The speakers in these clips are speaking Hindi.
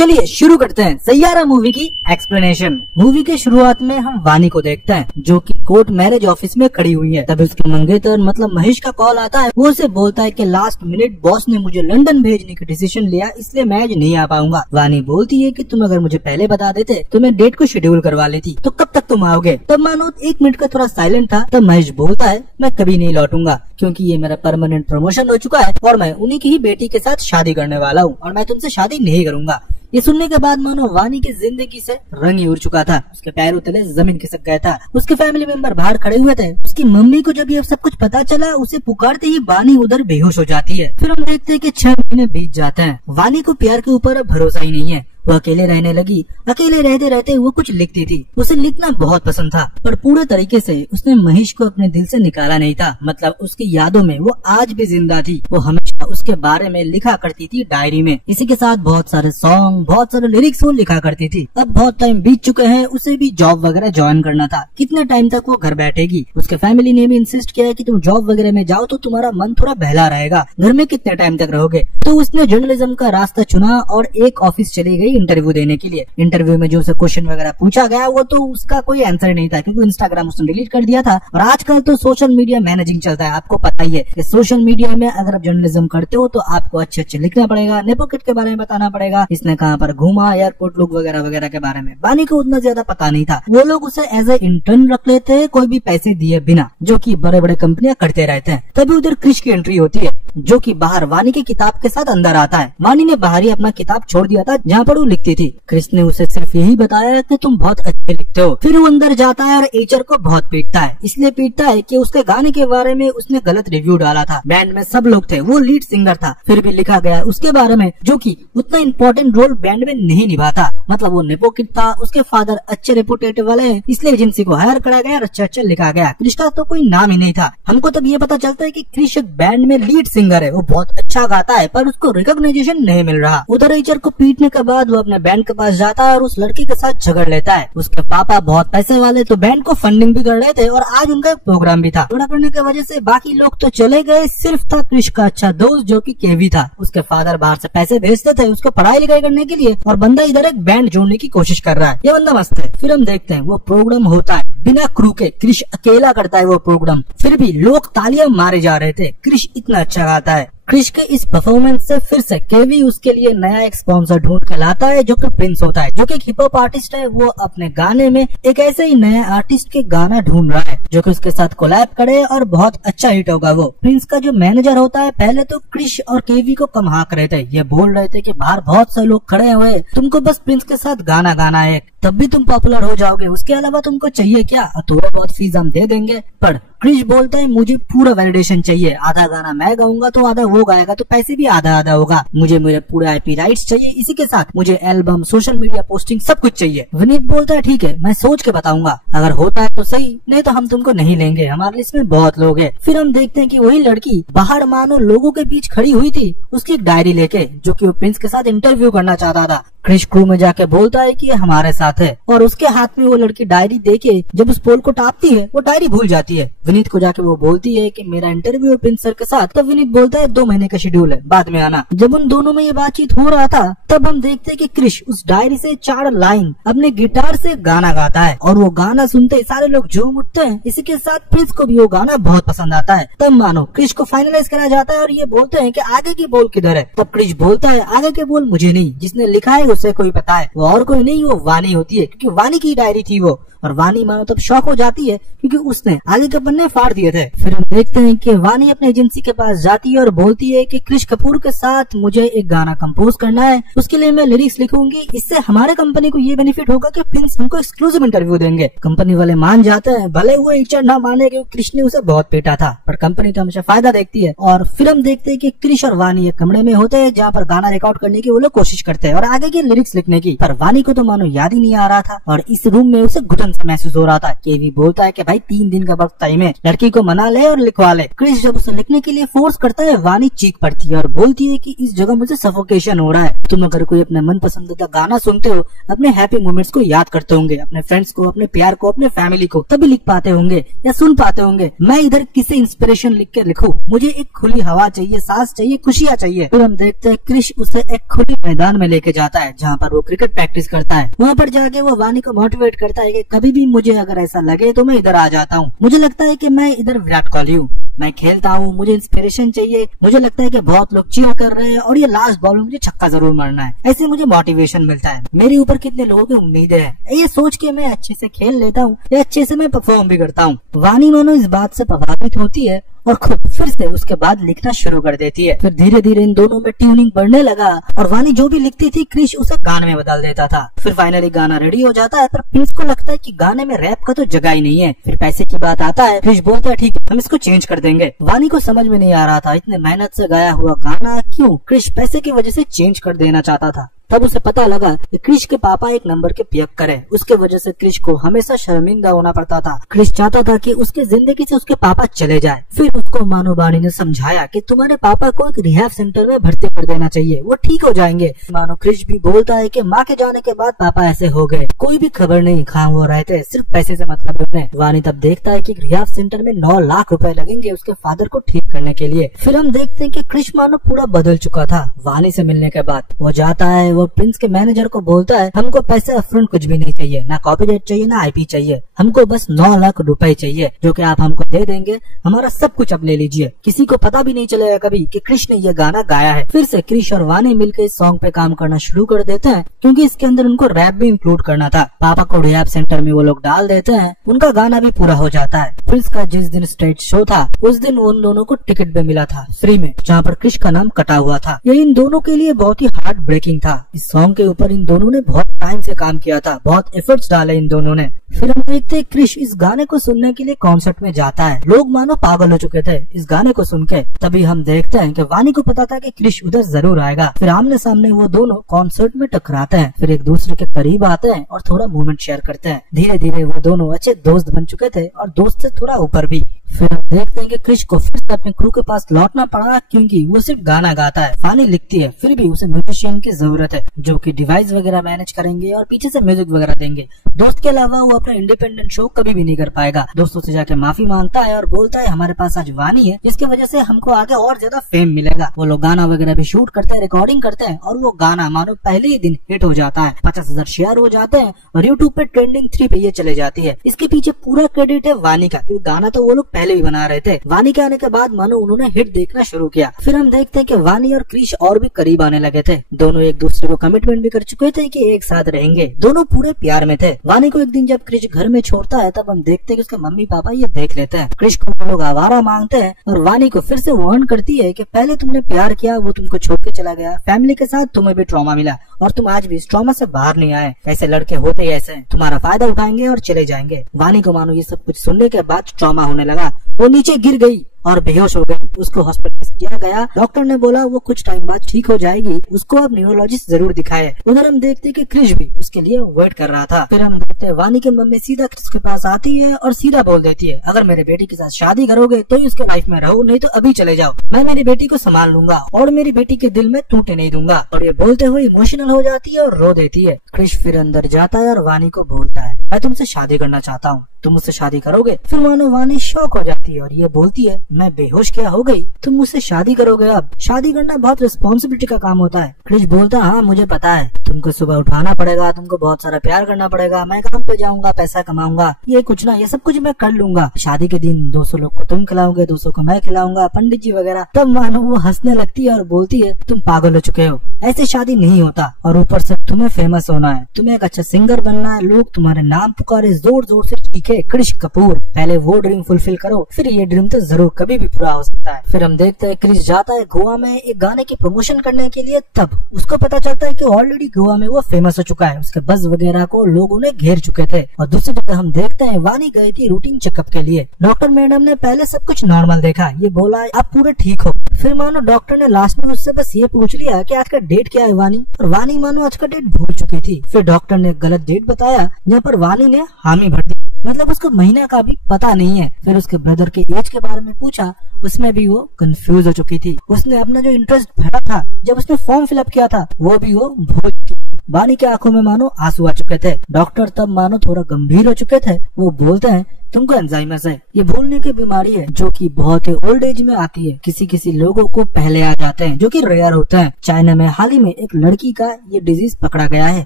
चलिए शुरू करते हैं सैयारा मूवी की एक्सप्लेनेशन। मूवी के शुरुआत में हम वानी को देखते हैं जो कि कोर्ट मैरिज ऑफिस में खड़ी हुई है। तभी उसके मंगेतर मतलब महेश का कॉल आता है। वो उसे बोलता है कि लास्ट मिनट बॉस ने मुझे लंदन भेजने का डिसीजन लिया, इसलिए मैं आज नहीं आ पाऊंगा। वानी बोलती है कि तुम अगर मुझे पहले बता देते तो मैं डेट को शेड्यूल करवा लेती। तो कब तक तुम आओगे? तब मानो 1 मिनट का थोड़ा साइलेंट था। तब महेश बोलता है मैं कभी नहीं लौटूंगा क्योंकि ये मेरा परमानेंट प्रमोशन हो चुका है और मैं उन्हीं की ही बेटी के साथ शादी करने वाला हूँ और मैं तुमसे शादी नहीं करूंगा। ये सुनने के बाद मानो वानी की जिंदगी से रंग ही उड़ चुका था। उसके पैरों तले जमीन खिसक गया था। उसके फैमिली मेंबर बाहर खड़े हुए थे। उसकी मम्मी को जब ये सब कुछ पता चला, उसे पुकारते ही वानी उधर बेहोश हो जाती है। फिर हम देखते हैं कि 6 महीने बीत जाते हैं। वानी को प्यार के ऊपर भरोसा ही नहीं है। वो अकेले रहने लगी। अकेले रहते रहते वो कुछ लिखती थी। उसे लिखना बहुत पसंद था पर पूरे तरीके से उसने महेश को अपने दिल से निकाला नहीं था। मतलब उसकी यादों में वो आज भी जिंदा थी। वो हमेशा उसके बारे में लिखा करती थी डायरी में। इसी के साथ बहुत सारे सॉन्ग, बहुत सारे लिरिक्स वो लिखा करती थी। अब बहुत टाइम बीत चुके हैं, उसे भी जॉब वगैरह ज्वाइन करना था। कितने टाइम तक वो घर बैठेगी? उसके फैमिली ने भी इंसिस्ट किया है कि तुम जॉब वगैरह में जाओ तो तुम्हारा मन थोड़ा बहला रहेगा। घर में कितने टाइम तक रहोगे? तो उसने जर्नलिज्म का रास्ता चुना और एक ऑफिस चली गई इंटरव्यू देने के लिए। इंटरव्यू में जो उसे क्वेश्चन वगैरह पूछा गया वो तो उसका कोई आंसर नहीं था क्योंकि इंस्टाग्राम उसने डिलीट कर दिया था। और आजकल तो सोशल मीडिया मैनेजिंग चलता है। आपको पता ही है कि सोशल मीडिया में अगर आप जर्नलिज्म करते हो तो आपको अच्छे अच्छे लिखना पड़ेगा, नेपोकिट के बारे में बताना पड़ेगा, इसने कहाँ पर घूमा, एयरपोर्ट लुक वगैरह वगैरह के बारे में। वानी को उतना ज्यादा पता नहीं था। वो लोग उसे एज ए इंटर्न रख लेते हैं कोई भी पैसे दिए बिना, जो कि बड़े बड़े कंपनियां करते रहते हैं। तभी उधर क्रिश की एंट्री होती है जो कि बाहर वानी की किताब के साथ अंदर आता है। वानी ने बाहर ही अपना किताब छोड़ दिया था जहाँ पर वो लिखती थी। क्रिश ने उसे सिर्फ यही बताया कि तुम बहुत अच्छे लिखते हो। फिर वो अंदर जाता है और एचर को बहुत पीटता है। इसलिए पीटता है कि उसके गाने के बारे में उसने गलत रिव्यू डाला था। बैंड में सब लोग थे, वो लीड सिंगर था, फिर भी लिखा गया उसके बारे में जो कि उतना इम्पोर्टेंट रोल बैंड में नहीं निभाता। मतलब वो नेपोकिड था, उसके फादर अच्छे रेपुटेड वाले हैं, इसलिए एजेंसी को हायर करा गया और अच्छा अच्छा लिखा गया। क्रिश का तो कोई नाम ही नहीं था। हमको तब ये पता चलता है कि क्रिश एक बैंड में लीड सिंगर है, वो बहुत अच्छा गाता है पर उसको रिकॉग्नाइजेशन नहीं मिल रहा। उधर एचर को पीटने के बाद वो अपने बैंड के पास जाता है और उस लड़की के साथ झगड़ लेता है। उसके पापा बहुत पैसे वाले तो बैंड को फंडिंग भी कर रहे थे और आज उनका एक प्रोग्राम भी था। थोड़ा करने की वजह से बाकी लोग तो चले गए, सिर्फ था क्रिश का अच्छा दोस्त जो कि केवी था। उसके फादर बाहर से पैसे भेजते थे उसको पढ़ाई लिखाई करने के लिए और बंदा इधर एक बैंड जोड़ने की कोशिश कर रहा है। ये बंदा मस्त है। फिर हम देखते हैं वो प्रोग्राम होता है बिना क्रू के। क्रिश अकेला करता है वो प्रोग्राम, फिर भी लोग तालियां मारे जा रहे थे। क्रिश इतना अच्छा गाता है। क्रिश के इस परफॉर्मेंस से फिर से केवी उसके लिए नया एक स्पॉन्सर ढूंढ के लाता है जो कि प्रिंस होता है, जो कि एक हिप हॉप आर्टिस्ट है। वो अपने गाने में एक ऐसे ही नए आर्टिस्ट के गाना ढूंढ रहा है जो कि उसके साथ कोलैब करे और बहुत अच्छा हिट होगा। वो प्रिंस का जो मैनेजर होता है पहले तो क्रिश और केवी को कम हाँक रहे थे। ये बोल रहे थे कि बाहर बहुत से लोग खड़े हुए, तुमको बस प्रिंस के साथ गाना गाना है, तब भी तुम पॉपुलर हो जाओगे, उसके अलावा तुमको चाहिए क्या? थोड़ा बहुत फीस हम दे देंगे। पर क्रिश बोलता है मुझे पूरा वैलिडेशन चाहिए, आधा गाना मैं गाऊंगा तो आधा वो गाएगा, तो पैसे भी आधा आधा होगा। मुझे मेरे पूरे आईपी राइट्स चाहिए, इसी के साथ मुझे एल्बम, सोशल मीडिया पोस्टिंग सब कुछ चाहिए। विनीत बोलता है ठीक है मैं सोच के बताऊंगा, अगर होता है तो सही, नहीं तो हम तुमको नहीं लेंगे, हमारे लिस्ट में बहुत लोग हैं। फिर हम देखते हैं कि वही लड़की बाहर मानो लोगों के बीच खड़ी हुई थी, उसकी एक डायरी लेके, जो कि वो प्रिंस के साथ इंटरव्यू करना चाहता था। क्रिश क्रू में जाके बोलता है कि ये हमारे साथ है और उसके हाथ में वो लड़की डायरी देके जब उस पोल को टापती है वो डायरी भूल जाती है। विनीत को जाके वो बोलती है कि मेरा इंटरव्यू है प्रिंस सर के साथ। तब विनीत बोलता है 2 महीने का शेड्यूल है, बाद में आना। जब उन दोनों में ये बातचीत हो रहा था तब हम देखते हैं कि क्रिश उस डायरी से 4 लाइन अपने गिटार से गाना गाता है और वो गाना सुनते ही सारे लोग झूम उठते हैं। इसी के साथ प्रिंस को भी वो गाना बहुत पसंद आता है। तब मानो क्रिश को फाइनलाइज करा जाता है और ये बोलते हैं कि आगे की बोल किधर है। तब क्रिश बोलता है आगे के बोल मुझे नहीं, जिसने लिखा है उसे कोई पता है, वो और कोई नहीं, वो वानी होती है, क्योंकि वानी की डायरी थी वो। और वानी मानो तब शॉक हो जाती है क्योंकि उसने आगे के पन्ने फाड़ दिए थे। फिर हम देखते हैं कि वानी अपने एजेंसी के पास जाती है और बोलती है कि क्रिश कपूर के साथ मुझे एक गाना कंपोज करना है, उसके लिए मैं लिरिक्स लिखूंगी, इससे हमारे कंपनी को ये बेनिफिट होगा कि प्रिंस हमको एक्सक्लूसिव इंटरव्यू देंगे। कंपनी वाले मान जाते हैं, भले वो एचआर ना माने क्योंकि क्रिश ने उसे बहुत पीटा था, पर कंपनी तो हमेशा फायदा देखती है। और फिर हम देखते हैं कि क्रिश और वानी एक कमरे में होते हैं जहाँ पर गाना रिकॉर्ड करने की वो लोग कोशिश करते हैं और आगे की लिरिक्स लिखने की, पर वानी को तो मानो याद ही नहीं आ रहा था और इस रूम में उसे घुटन टेंशन सा महसूस हो रहा था। केवी बोलता है कि भाई 3 दिन का वक्त टाइम है, लड़की को मना ले और लिखवा ले। क्रिस जब उसे लिखने के लिए फोर्स करता है, वानी चीख पड़ती है और बोलती है कि इस जगह मुझे सफोकेशन हो रहा है। तुम अगर कोई अपने मन पसंदीदा गाना सुनते हो, अपने हैप्पी मोमेंट्स को याद करते होंगे, अपने फ्रेंड्स को, अपने प्यार को, अपने फैमिली को, तभी लिख पाते होंगे या सुन पाते होंगे। मैं इधर किसे इंस्पिरेशन लिख के लिखूं? मुझे एक खुली हवा चाहिए, सांस चाहिए, खुशियाँ चाहिए। फिर हम देखते हैं क्रिश उसे एक खुले मैदान में लेके जाता है जहाँ पर वो क्रिकेट प्रैक्टिस करता है। वहाँ पर जाके वो वानी को मोटिवेट करता है कि कभी भी मुझे अगर ऐसा लगे तो मैं इधर आ जाता हूँ। मुझे लगता है कि मैं इधर विराट कोहली हूँ, मैं खेलता हूँ, मुझे इंस्पिरेशन चाहिए, मुझे लगता है कि बहुत लोग चीयर कर रहे हैं और ये लास्ट बॉल में मुझे छक्का जरूर मारना है। ऐसे मुझे मोटिवेशन मिलता है। मेरे ऊपर कितने लोगों की उम्मीदें हैं, ये सोच के मैं अच्छे से खेल लेता हूँ या अच्छे से मैं परफॉर्म भी करता हूँ। वानी मानो इस बात से प्रभावित होती है और खुद फिर से उसके बाद लिखना शुरू कर देती है। फिर धीरे धीरे इन दोनों में ट्यूनिंग बढ़ने लगा और वानी जो भी लिखती थी क्रिश उसे गाने में बदल देता था। फिर फाइनली गाना रेडी हो जाता है, पर प्रिंस को लगता है कि गाने में रैप का तो जगह ही नहीं है। फिर पैसे की बात आता है, क्रिश बोलता है ठीक है हम इसको चेंज कर देंगे। वानी को समझ में नहीं आ रहा था इतने मेहनत से गाया हुआ गाना क्यों क्रिश पैसे की वजह से चेंज कर देना चाहता था। तब उसे पता लगा कि क्रिश के पापा एक नंबर के पियक्कर है, उसके वजह से क्रिश को हमेशा शर्मिंदा होना पड़ता था। क्रिश चाहता था कि उसके जिंदगी से उसके पापा चले जाए। फिर उसको मानो वानी ने समझाया कि तुम्हारे पापा को एक रिहैब सेंटर में भर्ती कर देना चाहिए, वो ठीक हो जाएंगे। मानो क्रिश भी बोलता है कि माँ के जाने के बाद पापा ऐसे हो गए, कोई भी खबर नहीं, खाम हो रहे थे, सिर्फ पैसे से मतलब रखने। वानी तब देखता है कि रिहैब सेंटर में 9 लाख रुपए लगेंगे उसके फादर को ठीक करने के लिए। फिर हम देखते हैं कि क्रिश मानो पूरा बदल चुका था वानी से मिलने के बाद। वो जाता है, वो प्रिंस के मैनेजर को बोलता है हमको पैसे अपफ्रंट कुछ भी नहीं चाहिए, ना कॉपीराइट चाहिए ना आईपी चाहिए, हमको बस 9 लाख रुपए चाहिए जो कि आप हमको दे देंगे, हमारा सब कुछ आप ले लीजिए। किसी को पता भी नहीं चलेगा कभी कि क्रिश ने ये गाना गाया है। फिर से क्रिश और वानी मिलकर इस सॉन्ग पे काम करना शुरू कर देते हैं क्योंकि इसके अंदर उनको रैप भी इंक्लूड करना था। पापा को रिहैब सेंटर में वो लोग डाल देते हैं, उनका गाना भी पूरा हो जाता है। प्रिंस का जिस दिन स्टेज शो था उस दिन उन दोनों को टिकट भी मिला था फ्री में, जहाँ पर क्रिश का नाम कटा हुआ था। ये इन दोनों के लिए बहुत ही हार्ट ब्रेकिंग था। इस सॉन्ग के ऊपर इन दोनों ने बहुत टाइम से काम किया था, बहुत एफर्ट्स डाले इन दोनों ने। फिर हम देखते हैं क्रिश इस गाने को सुनने के लिए कॉन्सर्ट में जाता है। लोग मानो पागल हो चुके थे इस गाने को सुन के। तभी हम देखते हैं कि वानी को पता था कि क्रिश उधर जरूर आएगा। फिर आमने सामने वो दोनों कॉन्सर्ट में टकराते हैं, फिर एक दूसरे के करीब आते हैं और थोड़ा मूवमेंट शेयर करते हैं। धीरे धीरे वो दोनों अच्छे दोस्त बन चुके थे और दोस्त से थोड़ा ऊपर भी। फिर हम देखते हैं कि क्रिश को फिर से अपने क्रू के पास लौटना पड़ा क्योंकि वो सिर्फ गाना गाता है, वानी लिखती है, फिर भी उसे म्यूजिशियन की जरूरत है जो कि डिवाइस वगैरह मैनेज करेंगे और पीछे से म्यूजिक वगैरह देंगे। दोस्त के अलावा वो अपना इंडिपेंडेंट शो कभी भी नहीं कर पाएगा। दोस्तों से जाके माफी मांगता है और बोलता है हमारे पास आज वानी है जिसकी वजह से हमको आगे और ज्यादा फेम मिलेगा। वो लोग गाना वगैरह भी शूट करते हैं, रिकॉर्डिंग करते हैं और वो गाना मानो पहले ही दिन हिट हो जाता है। 50,000 शेयर हो जाते हैं और यूट्यूब पे ट्रेंडिंग 3 पे ये चले जाती है। इसके पीछे पूरा क्रेडिट है वानी का, क्योंकि गाना तो वो लोग पहले ही बना रहे थे। वानी के आने के बाद मानो उन्होंने हिट देखना शुरू किया। फिर हम देखते हैं कि वानी और क्रिश और भी करीब आने लगे थे। दोनों एक दूसरे को कमिटमेंट भी कर चुके थे कि एक साथ रहेंगे। दोनों पूरे प्यार में थे। वानी को एक दिन जब क्रिश घर में छोड़ता है तब हम देखते हैं कि उसके मम्मी पापा ये देख लेते हैं। क्रिश को वो लोग आवारा मांगते हैं और वानी को फिर से वार्न करती है कि पहले तुमने प्यार किया, वो तुमको छोड़ के चला गया, फैमिली के साथ तुम्हें भी ट्रॉमा मिला और तुम आज भी इस ट्रॉमा से बाहर नहीं आए। ऐसे लड़के होते ही ऐसे हैं, तुम्हारा फायदा उठाएंगे और चले जाएंगे। वानी को मानो ये सब कुछ सुनने के बाद ट्रॉमा होने लगा। वो नीचे गिर गई और बेहोश हो गई। उसको हॉस्पिटलाइज किया गया। डॉक्टर ने बोला वो कुछ टाइम बाद ठीक हो जाएगी, उसको अब न्यूरोलॉजिस्ट जरूर दिखाए। उधर हम देखते हैं कि क्रिश भी उसके लिए वेट कर रहा था। फिर हम देखते हैं वानी की मम्मी सीधा क्रिश के पास आती है और सीधा बोल देती है अगर मेरे बेटी के साथ शादी करोगे तो ही उसके लाइफ में रहो, नहीं तो अभी चले जाओ। मैं मेरी बेटी को संभाल लूंगा और मेरी बेटी के दिल में टूटे नहीं दूंगा। और ये बोलते हुए इमोशनल हो जाती है और रो देती है। क्रिश फिर अंदर जाता है और वानी को बोलता है मैं तुमसे शादी करना चाहता हूँ, तुम मुझसे शादी करोगे? फिर मानो वानी शॉक हो जाती है और ये बोलती है मैं बेहोश क्या हो गई, तुम मुझसे शादी करोगे? अब शादी करना बहुत रिस्पॉन्सिबिलिटी का काम होता है। क्रिश बोलता हाँ मुझे पता है, तुमको सुबह उठाना पड़ेगा, तुमको बहुत सारा प्यार करना पड़ेगा, मैं काम पे जाऊंगा, पैसा कमाऊंगा, ये कुछ ना ये सब कुछ मैं कर लूंगा। शादी के दिन 200 लोग को तुम खिलाओगे, 200 को मैं खिलाऊंगा, पंडित जी वगैरह। तब मानो वो हंसने लगती है और बोलती है तुम पागल हो चुके हो, ऐसे शादी नहीं होता और ऊपर से तुम्हें फेमस होना है, तुम्हें एक अच्छा सिंगर बनना है, लोग तुम्हारे नाम पुकारे, जोर जोर से चीखे के क्रिश कपूर, पहले वो ड्रीम फुलफिल करो, फिर ये ड्रीम तो जरूर कभी भी पूरा हो सकता है। फिर हम देखते हैं क्रिश जाता है गोवा में एक गाने की प्रमोशन करने के लिए, तब उसको पता चलता है कि ऑलरेडी गोवा में वो फेमस हो चुका है, उसके बस वगैरह को लोगों ने घेर चुके थे। और दूसरी तरफ हम देखते हैं वानी गई थी रूटीन चेकअप के लिए। डॉक्टर मैडम ने पहले सब कुछ नॉर्मल देखा, ये बोला आप पूरे ठीक हो। फिर मानो डॉक्टर ने लास्ट में उससे बस ये पूछ लिया कि आज का डेट क्या है वानी, और वानी मानो आज का डेट भूल चुकी थी। फिर डॉक्टर ने गलत डेट बताया जहाँ पर वानी ने हामी भर दी, मतलब उसको महीना का भी पता नहीं है। फिर उसके ब्रदर के एज के बारे में पूछा, उसमें भी वो कंफ्यूज हो चुकी थी। उसने अपना जो इंटरेस्ट भरा था जब उसने फॉर्म फिलअप किया था वो भी वो भूल चुकी थी। वानी के आंखों में मानो आंसू आ चुके थे। डॉक्टर तब मानो थोड़ा गंभीर हो चुके थे। वो बोलते हैं तुमको एल्जाइमर्स है, ये भूलने की बीमारी है जो कि बहुत ही ओल्ड एज में आती है। किसी किसी लोगों को पहले आ जाते हैं जो कि रेयर होता है। चाइना में हाल ही में एक लड़की का ये डिजीज पकड़ा गया है।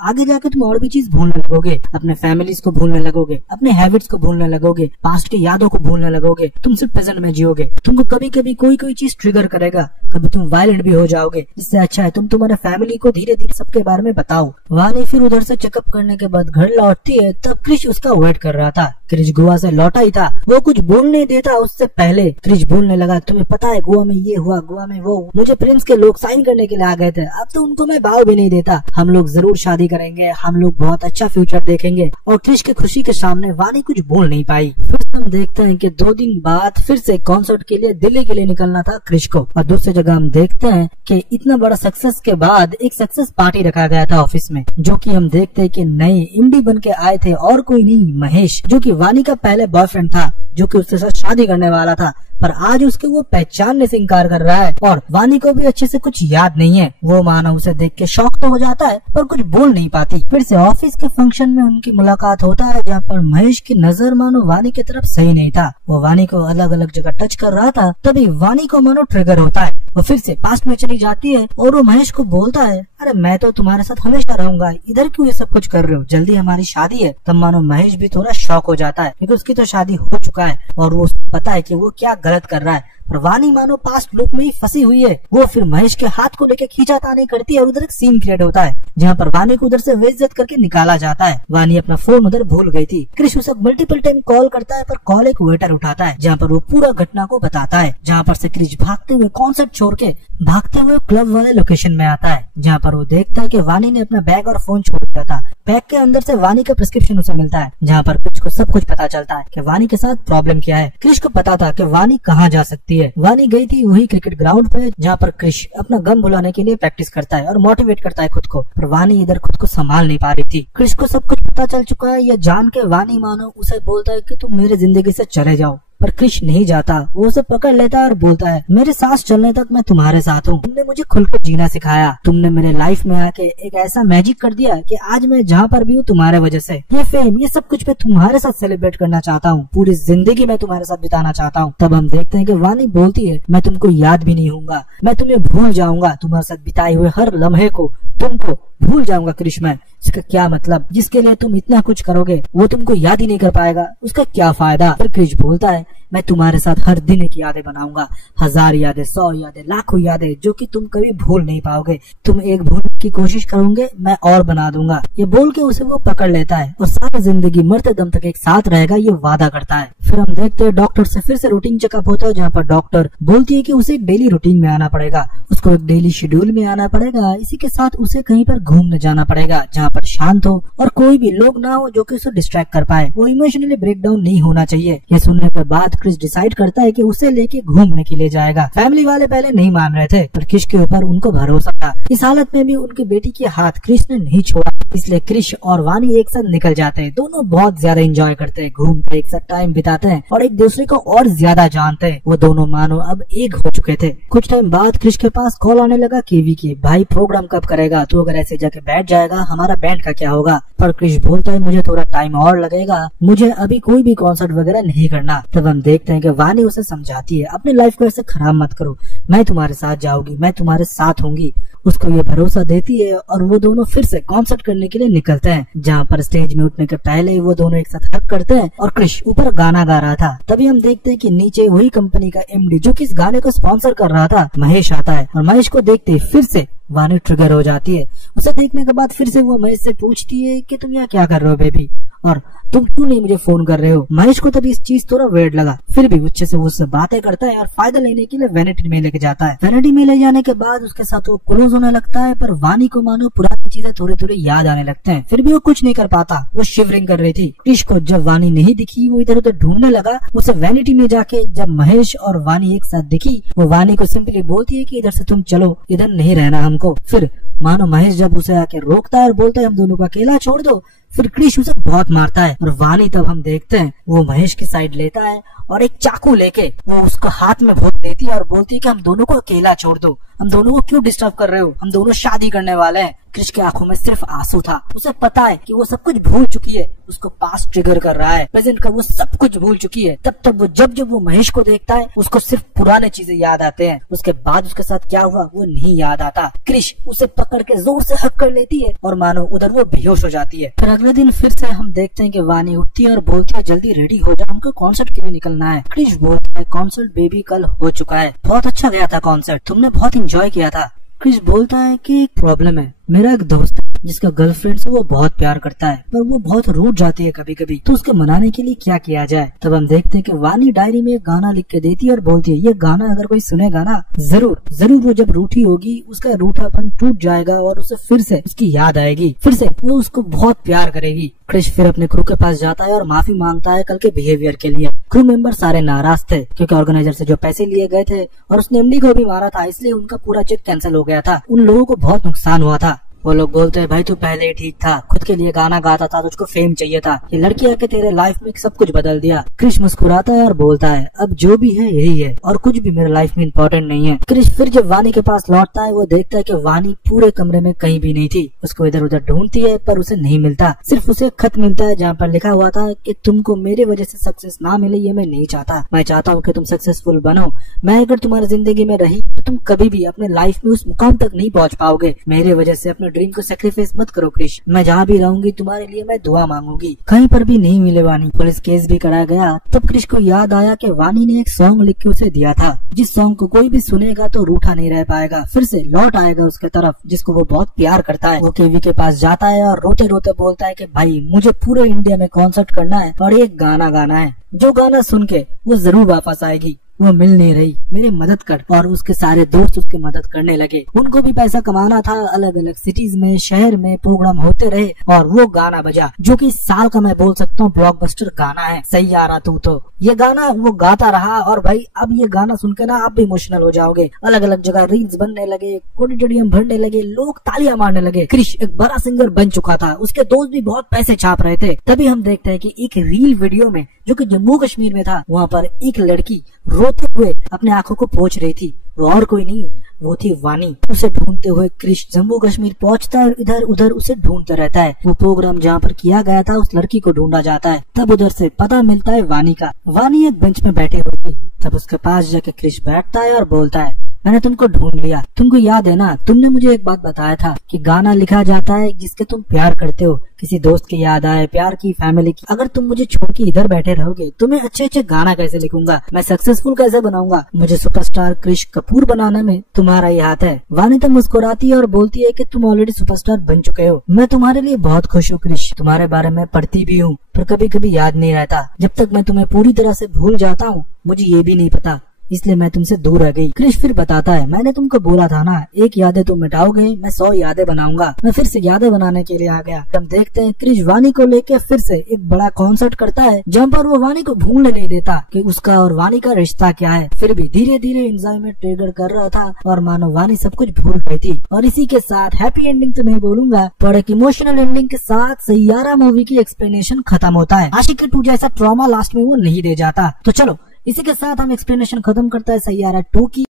आगे जाके तुम और भी चीज भूलने लगोगे, अपने फैमिलीज को भूलने लगोगे, अपने हैबिट्स को भूलने लगोगे, पास्ट की यादों को भूलने लगोगे, तुम सिर्फ प्रेजेंट में जियोगे। तुमको कभी कभी कोई चीज ट्रिगर करेगा, कभी तुम वायलेंट भी हो जाओगे। इससे अच्छा है तुम तुम्हारे फैमिली को धीरे धीरे सबके बारे में बताओ। वानी फिर उधर से चेकअप करने के बाद घर लौटती है, तब क्रिश उसका वेट कर रहा था। क्रिश गोवा से लौटा ही था, वो कुछ बोल नहीं देता उससे पहले क्रिश बोलने लगा, तुम्हें पता है गोवा में ये हुआ, गोवा में वो, मुझे प्रिंस के लोग साइन करने के लिए आ गए थे, अब तो उनको मैं भाव भी नहीं देता, हम लोग जरूर शादी करेंगे, हम लोग बहुत अच्छा फ्यूचर देखेंगे। और क्रिश की खुशी के सामने वानी कुछ बोल नहीं पाई। फिर हम देखते हैं कि 2 दिन बाद फिर से कॉन्सर्ट के लिए दिल्ली के लिए निकलना था क्रिश को। और दूसरी जगह हम देखते हैं कि इतना बड़ा सक्सेस के बाद एक सक्सेस पार्टी रखा गया था ऑफिस में, जो कि हम देखते हैं कि नए एमडी बन के आए थे और कोई नहीं, महेश, जो कि वानी का पहले बॉयफ्रेंड था, जो कि उसके साथ शादी करने वाला था, पर आज उसके वो पहचानने से इनकार कर रहा है। और वानी को भी अच्छे से कुछ याद नहीं है। वो मानो उसे देख के शॉक तो हो जाता है पर कुछ बोल नहीं पाती। फिर से ऑफिस के फंक्शन में उनकी मुलाकात होता है, जहाँ पर महेश की नजर मानो वानी की तरफ सही नहीं था। वो वानी को अलग अलग जगह टच कर रहा था, तभी वानी को मानो ट्रिगर होता है। वो फिर से पास्ट में चली जाती है और वो महेश को बोलता है, अरे मैं तो तुम्हारे साथ हमेशा रहूंगा, इधर क्यों ये सब कुछ कर रहे हो, जल्दी हमारी शादी है। तब मानो महेश भी थोड़ा शॉक हो जाता है क्योंकि उसकी तो शादी हो चुका है और वो पता है कि वो क्या गलत कर रहा है। पर वानी मानो पास्ट लूप में ही फंसी हुई है। वो फिर महेश के हाथ को लेकर खींचातानी करती है और उधर एक सीन क्रिएट होता है जहाँ पर वानी को उधर से बेइज्जत करके निकाला जाता है। वानी अपना फोन उधर भूल गई थी। क्रिश उसे मल्टीपल टाइम कॉल करता है पर कॉल एक वेटर उठाता है, जहाँ पर वो पूरा घटना को बताता है। जहाँ पर से क्रिश भागते हुए कॉन्सर्ट छोड़ के भागते हुए क्लब वाले लोकेशन में आता है, जहाँ पर वो देखता है कि वानी ने अपना बैग और फोन छोड़ दिया था। बैग के अंदर से वानी का प्रिस्क्रिप्शन उसे मिलता है, जहाँ पर क्रिश को सब कुछ पता चलता है कि वानी के साथ प्रॉब्लम क्या है। क्रिश को पता था कि वानी कहाँ जा सकती है। वानी गई थी वही क्रिकेट ग्राउंड पे, जहाँ पर क्रिश अपना गम भुलाने के लिए प्रैक्टिस करता है और मोटिवेट करता है खुद को, पर वानी इधर खुद को संभाल नहीं पा रही थी। क्रिश को सब कुछ पता चल चुका है, ये जान के वानी मानो उसे बोलता है कि तुम मेरे जिंदगी से चले जाओ, पर क्रिश नहीं जाता। वो उसे पकड़ लेता है और बोलता है, मेरे सांस चलने तक मैं तुम्हारे साथ हूँ, तुमने मुझे खुलकर जीना सिखाया, तुमने मेरे लाइफ में आके एक ऐसा मैजिक कर दिया कि आज मैं जहाँ पर भी हूँ तुम्हारे वजह से। ये फेम, ये सब कुछ मैं तुम्हारे साथ सेलिब्रेट करना चाहता हूँ, पूरी जिंदगी मैं तुम्हारे साथ बिताना चाहता हूँ। तब हम देखते हैं कि वानी बोलती है, मैं तुमको याद भी नहीं होऊंगा, मैं तुम्हें भूल जाऊंगा, तुम्हारे साथ बिताए हुए हर लम्हे को तुमको भूल जाऊंगा क्रिश मैं। इसका क्या मतलब, जिसके लिए तुम इतना कुछ करोगे वो तुमको याद ही नहीं कर पाएगा, उसका क्या फायदा। फिर क्रिश बोलता है, मैं तुम्हारे साथ हर दिन एक यादें बनाऊंगा, 1000 यादें, 100 यादें, लाखों यादें, जो कि तुम कभी भूल नहीं पाओगे। तुम एक भूलने की कोशिश करोगे, मैं और बना दूंगा। ये बोल के उसे वो पकड़ लेता है और सारी जिंदगी मरते दम तक एक साथ रहेगा, ये वादा करता है। फिर हम देखते हैं डॉक्टर से फिर से रूटीन चेकअप होता है, जहाँ पर डॉक्टर बोलती है कि उसे डेली रूटीन में आना पड़ेगा, उसको एक डेली शेड्यूल में आना पड़ेगा। इसी के साथ उसे कहीं पर घूमने जाना पड़ेगा जहाँ पर शांत हो और कोई भी लोग ना हो जो कि उसे डिस्ट्रैक्ट कर पाए। वो इमोशनली ब्रेकडाउन नहीं होना चाहिए। ये सुनने के बाद क्रिश डिसाइड करता है कि उसे लेके घूमने के लिए जाएगा। फैमिली वाले पहले नहीं मान रहे थे, पर क्रिश के ऊपर उनको भरोसा था। इस हालत में भी उनकी बेटी के हाथ क्रिश ने नहीं छोड़ा, इसलिए क्रिश और वानी एक साथ निकल जाते हैं। दोनों बहुत ज्यादा एंजॉय करते हैं, घूमते एक साथ टाइम बिताते हैं और एक दूसरे को और ज्यादा जानते हैं। वो दोनों मानो अब एक हो चुके थे। कुछ टाइम बाद क्रिश के पास कॉल आने लगा केवी की, भाई प्रोग्राम कब करेगा, तू अगर ऐसे जाके बैठ जाएगा हमारा बैंड का क्या होगा। पर क्रिश बोलता है, मुझे थोड़ा टाइम और लगेगा, मुझे अभी कोई भी कॉन्सर्ट वगैरह नहीं करना। तब हम देखते हैं कि वानी उसे समझाती है, अपनी लाइफ को ऐसे खराब मत करो, मैं तुम्हारे साथ जाऊंगी, मैं तुम्हारे साथ होंगी। उसको ये भरोसा देती है और वो दोनों फिर से कॉन्सर्ट करने के लिए निकलते हैं, जहाँ पर स्टेज में उठने के पहले वो दोनों एक साथ हक करते हैं और क्रिश ऊपर गाना गा रहा था। तभी हम देखते हैं कि नीचे वही कंपनी का एमडी जो कि इस गाने को स्पॉन्सर कर रहा था, महेश आता है और महेश को देखते फिर से वानी ट्रिगर हो जाती है। उसे देखने के बाद फिर से वो महेश से पूछती है कि तुम यहाँ क्या कर रहे हो बेबी, और तुम क्यों नहीं मुझे फोन कर रहे हो। महेश को तभी इस चीज थोड़ा वेird लगा, फिर भी अच्छे से उससे बातें करता है और फायदा लेने के लिए वैनिटी में लेके जाता है। वैनिटी में ले जाने के बाद उसके साथ वो क्लोज होने लगता है, पर वानी को मानो पुरानी चीजें थोड़ी थोड़ी याद आने लगते हैं। फिर भी वो कुछ नहीं कर पाता, वो शिवरिंग कर रही थी। क्रिश को जब वानी नहीं दिखी वो इधर उधर ढूंढने लगा। उसे वैनिटी में जाके जब महेश और वानी एक साथ दिखी, वो वानी को सिंपली बोलती है कि इधर से तुम चलो, इधर नहीं रहना हमको। फिर मानो महेश जब उसे आके रोकता है और बोलता है हम दोनों को अकेला छोड़ दो, फिर क्रिश उसे बहुत मारता है और वानी तब हम देखते हैं वो महेश की साइड लेता है और एक चाकू लेके वो उसको हाथ में भोंक देती है और बोलती है कि हम दोनों को अकेला छोड़ दो, हम दोनों को क्यों डिस्टर्ब कर रहे हो, हम दोनों शादी करने वाले हैं। क्रिश की आंखों में सिर्फ आंसू था। उसे पता है कि वो सब कुछ भूल चुकी है, उसको पास्ट ट्रिगर कर रहा है, प्रेजेंट का वो सब कुछ भूल चुकी है। तब वो जब वो महेश को देखता है उसको सिर्फ पुराने चीजें याद आते हैं, उसके बाद उसके साथ क्या हुआ वो नहीं याद आता। क्रिश उसे पकड़ के जोर से हक कर लेती है और मानो उधर वो बेहोश हो जाती है। फिर अगले दिन फिर से हम देखते हैं कि वानी उठती है और बोलती है जल्दी रेडी हो जा, हमको कॉन्सर्ट के लिए निकलना है। क्रिश बोलता है कॉन्सर्ट बेबी कल हो चुका है, बहुत अच्छा गया था कॉन्सर्ट, तुमने बहुत एंजॉय किया था। क्रिश बोलता है कि एक प्रॉब्लम है, मेरा एक दोस्त है जिसका गर्लफ्रेंड से वो बहुत प्यार करता है पर वो बहुत रूठ जाती है कभी कभी, तो उसके मनाने के लिए क्या किया जाए। तब हम देखते हैं कि वानी डायरी में एक गाना लिख के देती है और बोलती है ये गाना अगर कोई सुनेगा ना जरूर वो जब रूठी होगी उसका रूठापन टूट जाएगा और उसे फिर से उसकी याद आएगी, फिर से वो उसको बहुत प्यार करेगी। क्रिश फिर अपने क्रू के पास जाता है और माफी मांगता है कल के बिहेवियर के लिए। क्रू मेंबर सारे नाराज थे क्योंकि ऑर्गेनाइजर से जो पैसे लिए गए थे और उसने एमडी को भी मारा था, इसलिए उनका पूरा चेक कैंसिल हो गया था। उन लोगों को बहुत नुकसान हुआ था। वो लोग बोलते हैं भाई तू पहले ही ठीक था, खुद के लिए गाना गाता था, तुझको फेम चाहिए था, ये लड़की आके तेरे लाइफ में सब कुछ बदल दिया। क्रिश मुस्कुराता है और बोलता है अब जो भी है यही है और कुछ भी मेरे लाइफ में इम्पोर्टेंट नहीं है। क्रिश फिर जब वानी के पास लौटता है वो देखता है कि वानी पूरे कमरे में कहीं भी नहीं थी। उसको इधर उधर ढूंढती है पर उसे नहीं मिलता, सिर्फ उसे खत मिलता है जहाँ पर लिखा हुआ था कि तुमको मेरी वजह से सक्सेस ना मिले ये मैं नहीं चाहता, मैं चाहता हूँ कि तुम सक्सेसफुल बनो। मैं अगर तुम्हारी जिंदगी में रही तो तुम कभी भी अपने लाइफ में उस मुकाम तक नहीं पहुँच पाओगे। मेरे वजह से अपने ड्रीम को सेक्रीफाइस मत करो क्रिश, मैं जहाँ भी रहूंगी तुम्हारे लिए मैं दुआ मांगूंगी। कहीं पर भी नहीं मिले वानी, पुलिस केस भी कराया गया। तब क्रिश को याद आया कि वानी ने एक सॉन्ग लिख के उसे दिया था, जिस सॉन्ग को कोई भी सुनेगा तो रूठा नहीं रह पाएगा, फिर से लौट आएगा उसके तरफ जिसको वो बहुत प्यार करता है। वो केवी के पास जाता है और रोते रोते बोलता है कि भाई मुझे पूरे इंडिया में कॉन्सर्ट करना है और एक गाना गाना है, जो गाना सुन के वो जरूर वापस आएगी, वो मिल नहीं रही, मेरी मदद कर। और उसके सारे दोस्त उसकी मदद करने लगे। उनको भी पैसा कमाना था, अलग अलग सिटीज में शहर में प्रोग्राम होते रहे और वो गाना बजा जो कि साल का मैं बोल सकता हूँ ब्लॉकबस्टर गाना है, सैयारा तू तो। ये गाना वो गाता रहा और भाई अब ये गाना सुनकर ना आप भी इमोशनल हो जाओगे। अलग अलग जगह रील्स बनने लगे, ऑडिटोरियम भरने लगे, लोग तालियां मारने लगे। क्रिश एक बड़ा सिंगर बन चुका था, उसके दोस्त भी बहुत पैसे छाप रहे थे। तभी हम देखते हैं कि एक रील वीडियो में जो कि जम्मू कश्मीर में था, वहाँ पर एक लड़की रोते हुए अपने आंखों को पोंछ रही थी। वो और कोई नहीं, वो थी वानी। उसे ढूंढते हुए क्रिश जम्मू कश्मीर पहुंचता है और इधर उधर उसे ढूंढता रहता है। वो प्रोग्राम जहाँ पर किया गया था उस लड़की को ढूंढा जाता है। तब उधर से पता मिलता है वानी का। वानी एक बेंच में बैठे हुए थी। तब उसके पास जाके क्रिश बैठता है और बोलता है मैंने तुमको ढूंढ लिया, तुमको याद है ना, तुमने मुझे एक बात बताया था कि गाना लिखा जाता है जिसके तुम प्यार करते हो, किसी दोस्त की याद आए, प्यार की, फैमिली की। अगर तुम मुझे छोड़ के इधर बैठे रहोगे तो मैं अच्छे अच्छे गाना कैसे लिखूंगा, मैं सक्सेसफुल कैसे बनाऊंगा, मुझे सुपरस्टार क्रिश कपूर बनाने में तुम्हारा ही हाथ है। वानी तो मुस्कुराती है और बोलती है कि तुम ऑलरेडी सुपरस्टार बन चुके हो, मैं तुम्हारे लिए बहुत खुश हूँ क्रिश, तुम्हारे बारे में पढ़ती भी हूँ पर कभी कभी याद नहीं रहता। जब तक मैं तुम्हें पूरी तरह से भूल जाता हूँ मुझे ये भी नहीं पता, इसलिए मैं तुमसे दूर रह गई। क्रिश फिर बताता है मैंने तुमको बोला था ना, एक यादें तुम मिटाओगे, मैं 100 यादें बनाऊंगा। मैं फिर से यादें बनाने के लिए आ गया। हम देखते हैं क्रिश वानी को लेके फिर से एक बड़ा कॉन्सर्ट करता है जहाँ पर वो वानी को भूलने नहीं देता कि उसका और वानी का रिश्ता क्या है। फिर भी धीरे धीरे एंजॉयमेंट ट्रिगर कर रहा था और मानो वानी सब कुछ भूल गई थी। और इसी के साथ हैप्पी एंडिंग तो नहीं बोलूंगा पर एक इमोशनल एंडिंग के साथ सैयारा मूवी की एक्सप्लेनेशन खत्म होता है। आशिकी 2 जैसा ट्रॉमा लास्ट में वो नहीं दे जाता। तो चलो इसी के साथ हम एक्सप्लेनेशन खत्म करता है सैयारा 2 की।